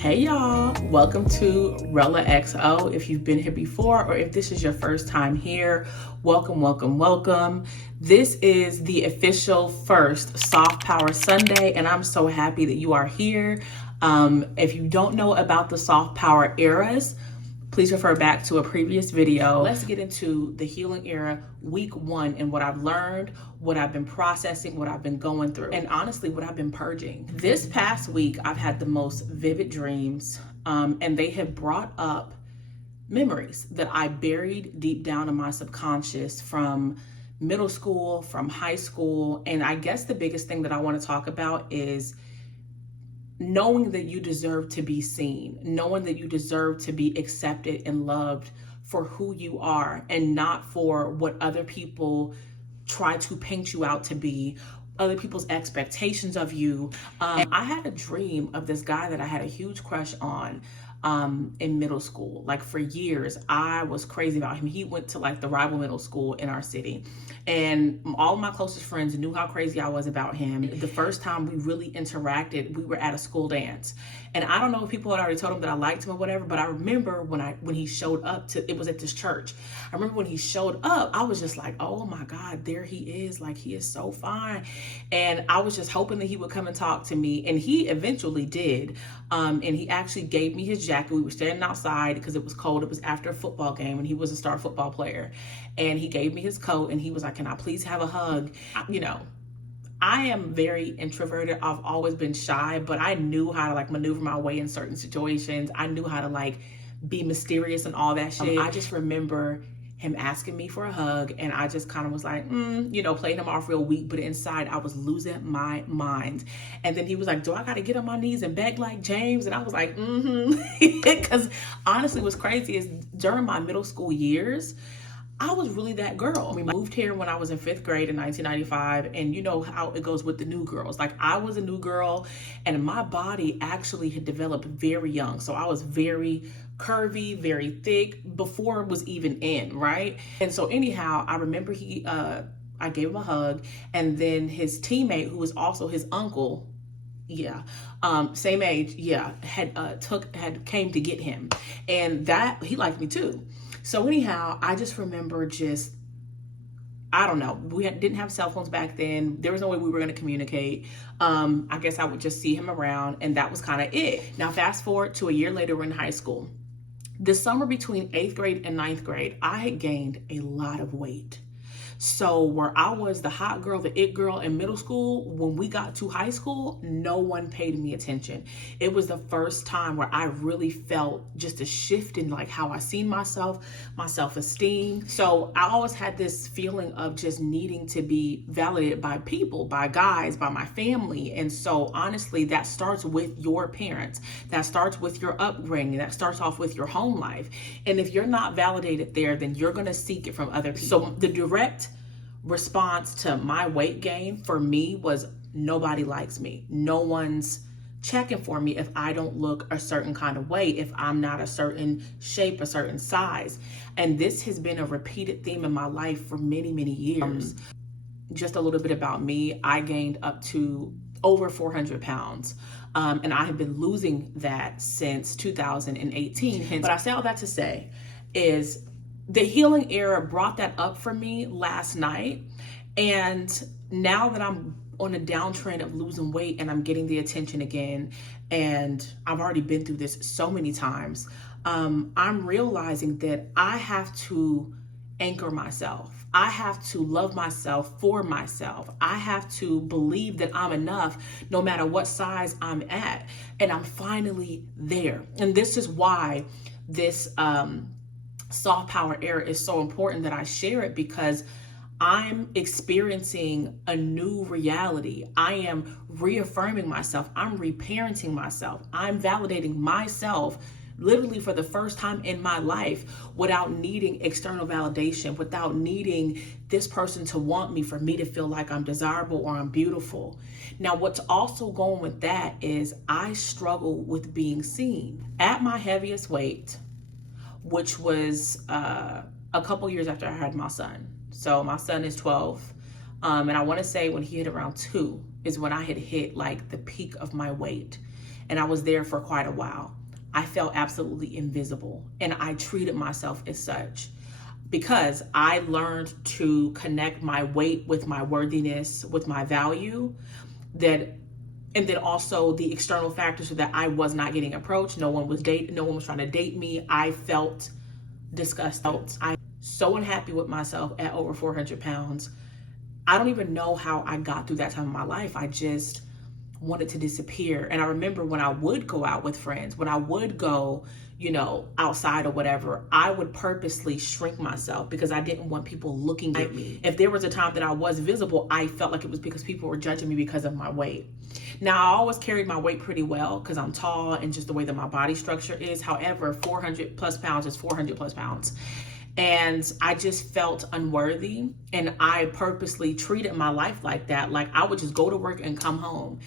Hey y'all, welcome to Rella XO. If you've been here before or if this is your first time here, welcome. This is the official first Soft Power Sunday and I'm so happy that you are here. If you don't know about the Soft Power eras, please refer back to a previous video. Let's get into the healing era week 1 and what I've learned, what I've been processing, what I've been going through, and honestly, what I've been purging. This past week, I've had the most vivid dreams, and they have brought up memories that I buried deep down in my subconscious from middle school, from high school. And I guess the biggest thing that I want to talk about is knowing that you deserve to be seen, knowing that you deserve to be accepted and loved for who you are and not for what other people try to paint you out to be, other people's expectations of you. I had a dream of this guy that I had a huge crush on in middle school. Like for years, I was crazy about him. He went to like the rival middle school in our city. And all of my closest friends knew how crazy I was about him. The first time we really interacted, we were at a school dance. And I don't know if people had already told him that I liked him or whatever, but I remember when he showed up it was at this church. I remember when he showed up, I was just like, oh my God, there he is. Like, he is so fine. And I was just hoping that he would come and talk to me. And he eventually did. And he actually gave me his jacket. We were standing outside because it was cold. It was after a football game and he was a star football player. And he gave me his coat and he was like, can I please have a hug? You know, I am very introverted. I've always been shy, but I knew how to like maneuver my way in certain situations. I knew how to like be mysterious and all that shit. I just remember him asking me for a hug and I just kind of was like, you know, playing him off real weak, but inside I was losing my mind. And then he was like, do I got to get on my knees and beg like James? And I was like, because honestly what's crazy is during my middle school years, I was really that girl. We moved here when I was in 5th grade in 1995, and you know how it goes with the new girls. Like, I was a new girl, and my body actually had developed very young. So I was very curvy, very thick before it was even in, right? And so anyhow, I remember I gave him a hug, and then his teammate, who was also his uncle, same age, came to get him, and that he liked me too. So anyhow, I just remember I don't know, didn't have cell phones back then. There was no way we were going to communicate. I guess I would just see him around, and that was kind of it. Now fast forward to a year later, we're in high school. The summer between 8th grade and 9th grade, I had gained a lot of weight. So where I was the hot girl, the it girl in middle school, when we got to high school, no one paid me attention. It was the first time where I really felt just a shift in like how I seen myself, my self-esteem. So I always had this feeling of just needing to be validated by people, by guys, by my family. And so honestly, that starts with your parents. That starts with your upbringing. That starts off with your home life. And if you're not validated there, then you're going to seek it from other people. So the direct response to my weight gain for me was nobody likes me. No one's checking for me if I don't look a certain kind of way, if I'm not a certain shape, a certain size. And this has been a repeated theme in my life for many, many years. Just a little bit about me. I gained up to over 400 pounds. And I have been losing that since 2018. But I say all that to say is the healing era brought that up for me last night. And now that I'm on a downtrend of losing weight and I'm getting the attention again, and I've already been through this so many times, I'm realizing that I have to anchor myself. I have to love myself for myself. I have to believe that I'm enough no matter what size I'm at. And I'm finally there. And this is why this soft power era is so important that I share it, because I'm experiencing a new reality. I am reaffirming myself. I'm reparenting myself. I'm validating myself literally for the first time in my life without needing external validation, without needing this person to want me for me to feel like I'm desirable or I'm beautiful. Now, what's also going with that is I struggle with being seen. At my heaviest weight, which was a couple years after I had my son. So my son is 12. And I want to say when he hit around 2 is when I had hit like the peak of my weight. and I was there for quite a while. I felt absolutely invisible, and I treated myself as such because I learned to connect my weight with my worthiness, with my value, and then also the external factors, so that I was not getting approached. No one was trying to date me. I felt disgusted. I'm so unhappy with myself at over 400 pounds. I don't even know how I got through that time of my life. I just wanted to disappear. And I remember when I would go out with friends, when I would go, outside or whatever, I would purposely shrink myself because I didn't want people looking at me. If there was a time that I was visible, I felt like it was because people were judging me because of my weight. Now, I always carried my weight pretty well because I'm tall and just the way that my body structure is. However, 400 plus pounds is 400 plus pounds. And I just felt unworthy, and I purposely treated my life like that. Like, I would just go to work and come home.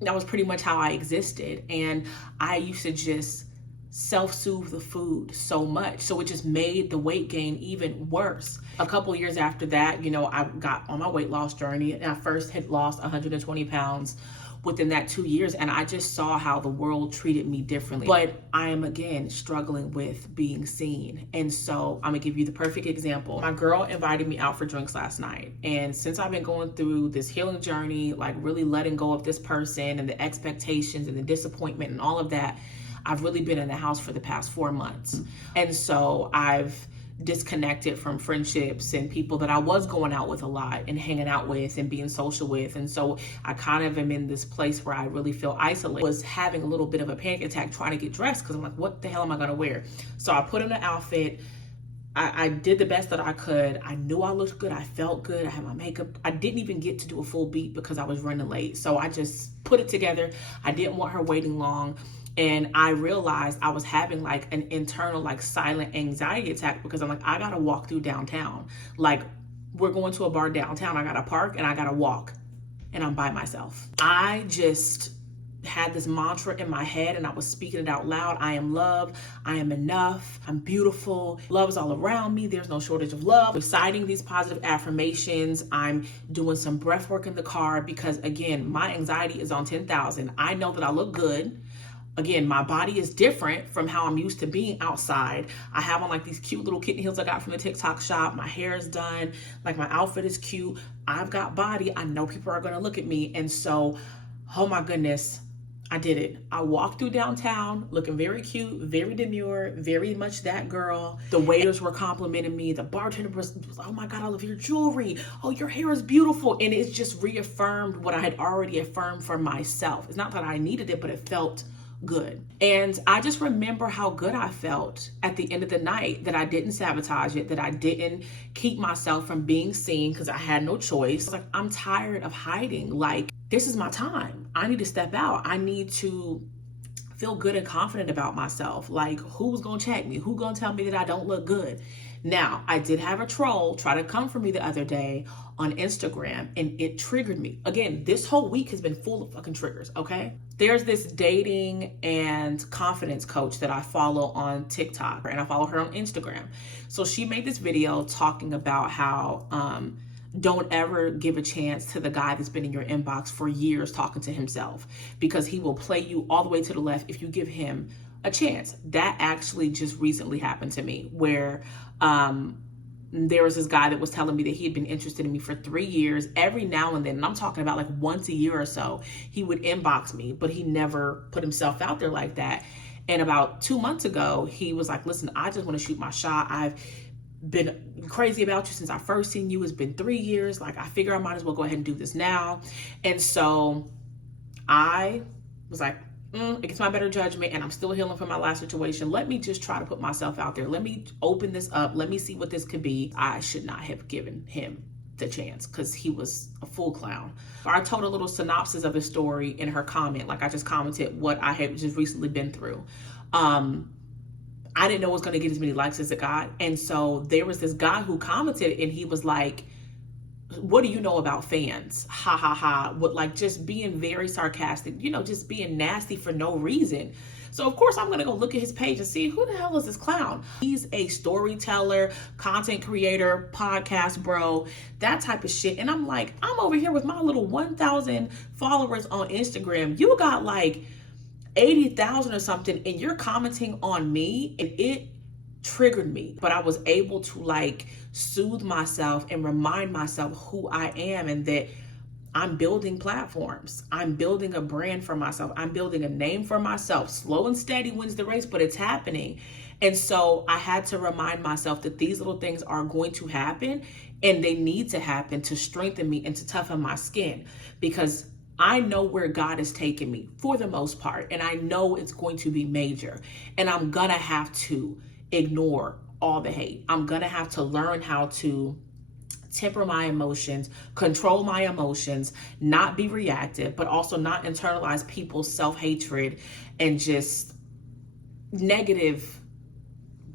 That was pretty much how I existed. And I used to just self-soothe the food so much. So it just made the weight gain even worse. A couple years after that, I got on my weight loss journey, and I first had lost 120 pounds within that 2 years. And I just saw how the world treated me differently. But I am, again, struggling with being seen. And so I'm gonna give you the perfect example. My girl invited me out for drinks last night. And since I've been going through this healing journey, like really letting go of this person and the expectations and the disappointment and all of that, I've really been in the house for the past 4 months. And so I've disconnected from friendships and people that I was going out with a lot and hanging out with and being social with. And so I kind of am in this place where I really feel isolated. I was having a little bit of a panic attack trying to get dressed because I'm like, what the hell am I gonna wear? So I put on an outfit. I did the best that I could. I knew I looked good. I felt good. I had my makeup. I didn't even get to do a full beat because I was running late. So I just put it together. I didn't want her waiting long. And I realized I was having like an internal, like silent anxiety attack because I'm like, I gotta walk through downtown. Like, we're going to a bar downtown. I gotta park and I gotta walk, and I'm by myself. I just had this mantra in my head, and I was speaking it out loud. I am love. I am enough. I'm beautiful. Love is all around me. There's no shortage of love. Reciting these positive affirmations. I'm doing some breath work in the car because, again, my anxiety is on 10,000. I know that I look good. Again, my body is different from how I'm used to being outside. I have on like these cute little kitten heels I got from the TikTok shop. My hair is done. Like, my outfit is cute. I've got body. I know people are going to look at me. And so, oh my goodness, I did it. I walked through downtown looking very cute, very demure, very much that girl. The waiters were complimenting me. The bartender was, oh my God, I love your jewelry. Oh, your hair is beautiful. And it's just reaffirmed what I had already affirmed for myself. It's not that I needed it, but it felt good. And I just remember how good I felt at the end of the night, that I didn't sabotage it, that I didn't keep myself from being seen because I had no choice. Like, I'm tired of hiding. Like, this is my time. I need to step out. I need to feel good and confident about myself. Like, who's gonna check me? Who's gonna tell me that I don't look good? Now, I did have a troll try to come for me the other day on Instagram, and it triggered me. Again, this whole week has been full of fucking triggers, okay? There's this dating and confidence coach that I follow on TikTok, and I follow her on Instagram. So she made this video talking about how don't ever give a chance to the guy that's been in your inbox for years talking to himself, because he will play you all the way to the left if you give him a chance. That actually just recently happened to me, where there was this guy that was telling me that he had been interested in me for 3 years. Every now and then, and I'm talking about like once a year or so, he would inbox me, but he never put himself out there like that. And about 2 months ago, he was like, listen, I just want to shoot my shot. I've been crazy about you since I first seen you. It's been 3 years. Like, I figure I might as well go ahead and do this now. And so I was like, against my better judgment, and I'm still healing from my last situation, let me just try to put myself out there. Let me open this up. Let me see what this could be. I should not have given him the chance because he was a full clown. I told a little synopsis of the story in her comment. Like, I just commented what I had just recently been through. I didn't know it was going to get as many likes as it got. And so there was this guy who commented, and he was like, what do you know about fans? Ha ha ha. What, like, just being very sarcastic, just being nasty for no reason. So of course I'm going to go look at his page and see, who the hell is this clown? He's a storyteller, content creator, podcast bro, that type of shit. And I'm like, I'm over here with my little 1,000 followers on Instagram. You got like 80,000 or something, and you're commenting on me, and it triggered me. But I was able to like soothe myself and remind myself who I am, and that I'm building platforms. I'm building a brand for myself. I'm building a name for myself. Slow and steady wins the race, but it's happening. And so I had to remind myself that these little things are going to happen, and they need to happen to strengthen me and to toughen my skin, because I know where God has taken me for the most part, and I know it's going to be major, and I'm gonna have to ignore all the hate. I'm gonna have to learn how to temper my emotions, control my emotions, not be reactive, but also not internalize people's self-hatred and just negative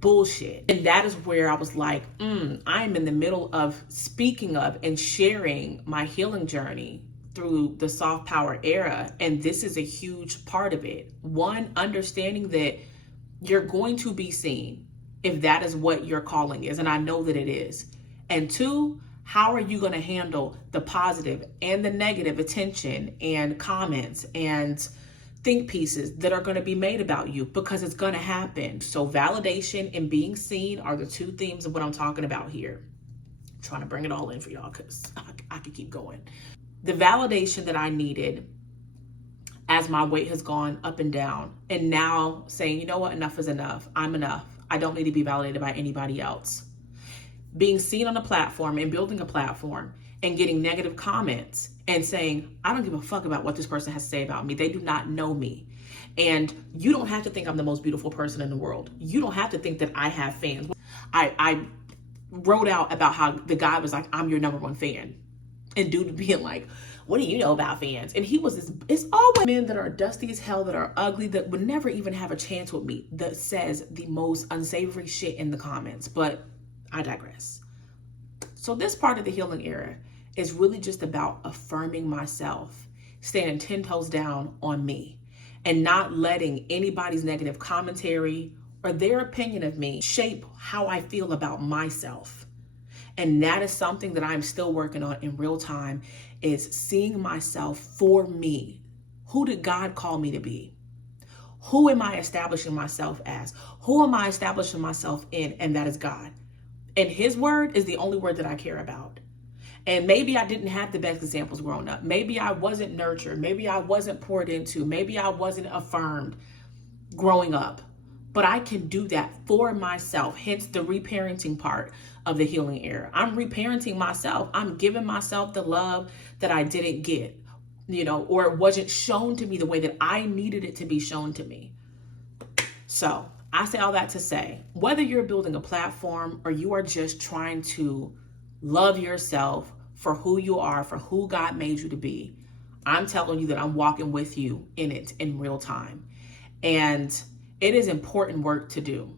bullshit. And that is where I was like, I'm in the middle of speaking of and sharing my healing journey through the soft power era. And this is a huge part of it. One, understanding that you're going to be seen if that is what your calling is. And I know that it is. And two, how are you going to handle the positive and the negative attention and comments and think pieces that are going to be made about you, because it's going to happen. So validation and being seen are the two themes of what I'm talking about here. I'm trying to bring it all in for y'all, because I could keep going. The validation that I needed as my weight has gone up and down, and now saying, you know what, enough is enough. I'm enough. I don't need to be validated by anybody else. Being seen on a platform and building a platform and getting negative comments and saying, I don't give a fuck about what this person has to say about me. They do not know me. And you don't have to think I'm the most beautiful person in the world. You don't have to think that I have fans. I wrote out about how the guy was like, I'm your number one fan. And dude being like, what do you know about fans? And he was this, it's always men that are dusty as hell, that are ugly, that would never even have a chance with me, that says the most unsavory shit in the comments. But I digress. So this part of the healing era is really just about affirming myself, standing 10 toes down on me, and not letting anybody's negative commentary or their opinion of me shape how I feel about myself. And that is something that I'm still working on in real time, is seeing myself for me. Who did God call me to be? Who am I establishing myself as? Who am I establishing myself in? And that is God. And his word is the only word that I care about. And maybe I didn't have the best examples growing up. Maybe I wasn't nurtured. Maybe I wasn't poured into. Maybe I wasn't affirmed growing up. But I can do that for myself. Hence the reparenting part of the healing era. I'm reparenting myself. I'm giving myself the love that I didn't get, or it wasn't shown to me the way that I needed it to be shown to me. So I say all that to say, whether you're building a platform or you are just trying to love yourself for who you are, for who God made you to be, I'm telling you that I'm walking with you in it in real time. And it is important work to do,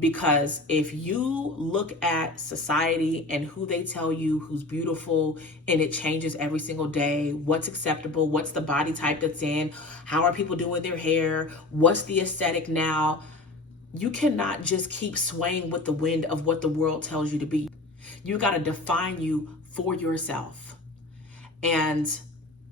because if you look at society and who they tell you who's beautiful, and it changes every single day, what's acceptable, what's the body type that's in, how are people doing their hair, what's the aesthetic now, you cannot just keep swaying with the wind of what the world tells you to be. You got to define you for yourself. And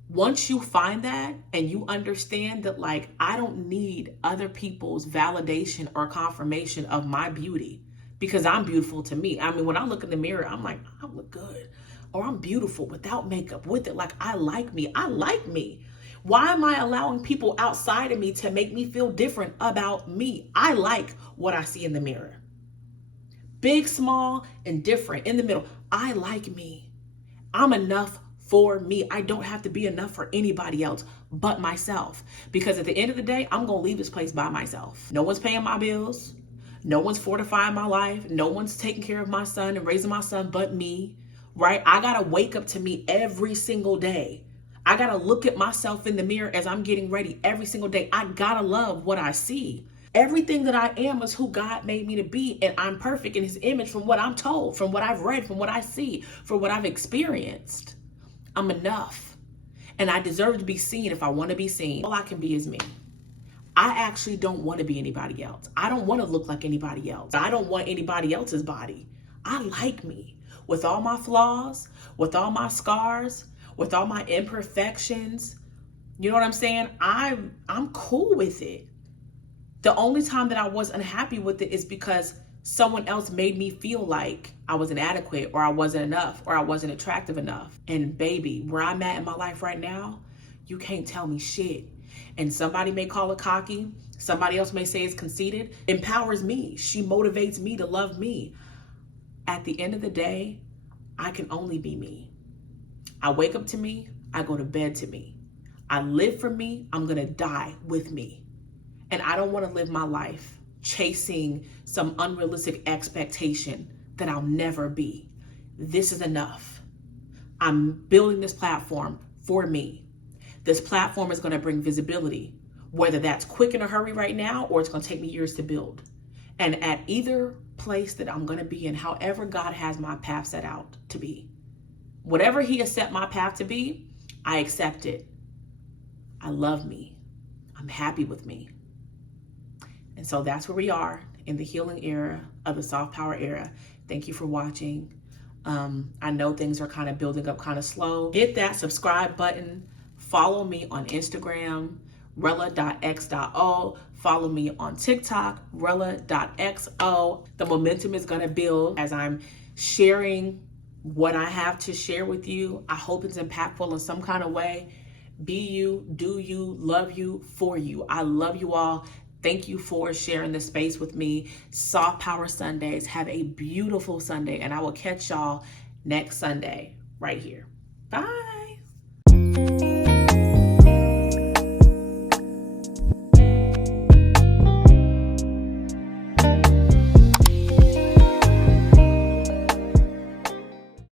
once you find that and you understand that, like, I don't need other people's validation or confirmation of my beauty, because I'm beautiful to me. I mean, when I look in the mirror, I'm like, I look good. Or I'm beautiful without makeup, with it. Like, I like me. I like me. Why am I allowing people outside of me to make me feel different about me? I like what I see in the mirror. Big, small, and different, in the middle. I like me. I'm enough for me. I don't have to be enough for anybody else but myself. Because at the end of the day, I'm going to leave this place by myself. No one's paying my bills. No one's fortifying my life. No one's taking care of my son and raising my son but me, right? I got to wake up to me every single day. I got to look at myself in the mirror as I'm getting ready every single day. I got to love what I see. Everything that I am is who God made me to be, and I'm perfect in his image from what I'm told, from what I've read, from what I see, from what I've experienced. I'm enough, and I deserve to be seen if I want to be seen. All I can be is me. I actually don't want to be anybody else. I don't want to look like anybody else. I don't want anybody else's body. I like me with all my flaws, with all my scars, with all my imperfections. You know what I'm saying? I'm cool with it. The only time that I was unhappy with it is because someone else made me feel like I was inadequate, or I wasn't enough, or I wasn't attractive enough. And baby, where I'm at in my life right now, you can't tell me shit. And somebody may call it cocky, somebody else may say it's conceited. Empowers me. She motivates me to love me. At the end of the day, I can only be me. I wake up to me, I go to bed to me. I live for me, I'm gonna die with me. And I don't wanna live my life chasing some unrealistic expectation that I'll never be. This is enough. I'm building this platform for me. This platform is gonna bring visibility, whether that's quick in a hurry right now, or it's gonna take me years to build. And at either place that I'm gonna be in, however God has my path set out to be, whatever He has set my path to be, I accept it. I love me. I'm happy with me. And so that's where we are in the healing era of the soft power era. Thank you for watching. I know things are kind of building up kind of slow. Hit that subscribe button. Follow me on Instagram, rella.x.o. Follow me on TikTok, rella.xo. The momentum is going to build as I'm sharing what I have to share with you. I hope it's impactful in some kind of way. Be you, do you, love you, for you. I love you all. Thank you for sharing this space with me. Soft Power Sundays. Have a beautiful Sunday, and I will catch y'all next Sunday right here. Bye.